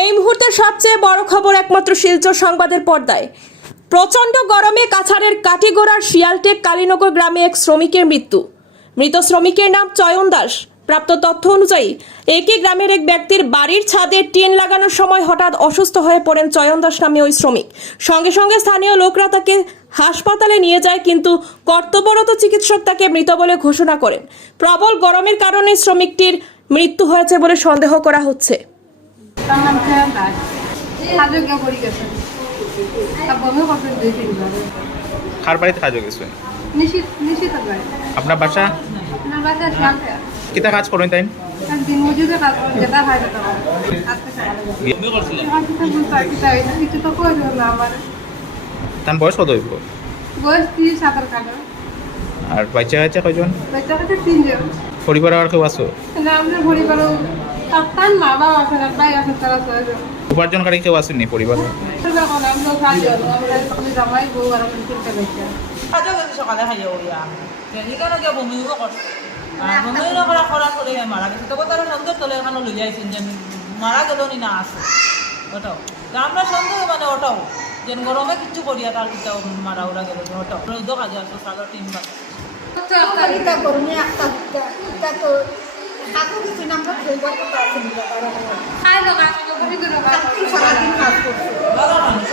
এই মুহূর্তের সবচেয়ে বড় খবর একমাত্র শিলচর সংবাদের পর্দায়। প্রচণ্ড গরমে কাছাড়ের কাটিগড়ার শিয়ালটেক কালীনগর গ্রামে এক শ্রমিকের মৃত্যু। মৃত শ্রমিকের নাম চয়ন দাস। প্রাপ্ত তথ্য অনুযায়ী একই গ্রামের এক ব্যক্তির বাড়ির ছাদে টিন লাগানোর সময় হঠাৎ অসুস্থ হয়ে পড়েন চয়ন দাস নামে ওই শ্রমিক। সঙ্গে সঙ্গে স্থানীয় লোকরা তাকে হাসপাতালে নিয়ে যায়, কিন্তু কর্তব্যরত চিকিৎসক তাকে মৃত বলে ঘোষণা করেন। প্রবল গরমের কারণে শ্রমিকটির মৃত্যু হয়েছে বলে সন্দেহ করা হচ্ছে। কার বাড়িতে কাজ গেছেন? আপনার বাসা? কিতা কাজ করেন তাই? তার বয়স কত হইব? আর বাচ্চা আছে কয়জন? পরিবার আর কেউ আছো? উপার্জনকারী কেউ আসেননি পরিবার? সকালে খাইয়া ওইয়া সেখানে গিয়ে বমিও করছে, বমিও করার পরে মারা গেছে। তবে তারা সন্দেহ তলে এখানে লইয়া আইছেন যে মারা গেল নি না আছে ওটাও আমরা সন্দেহ, মানে ওটাও যেন গরমে কিচ্ছু করিয়া তার কিটাও মারা ওরা গেল ওটাও রোদ কাজে আসতো সাগর টিন বাজে ভালো মানুষ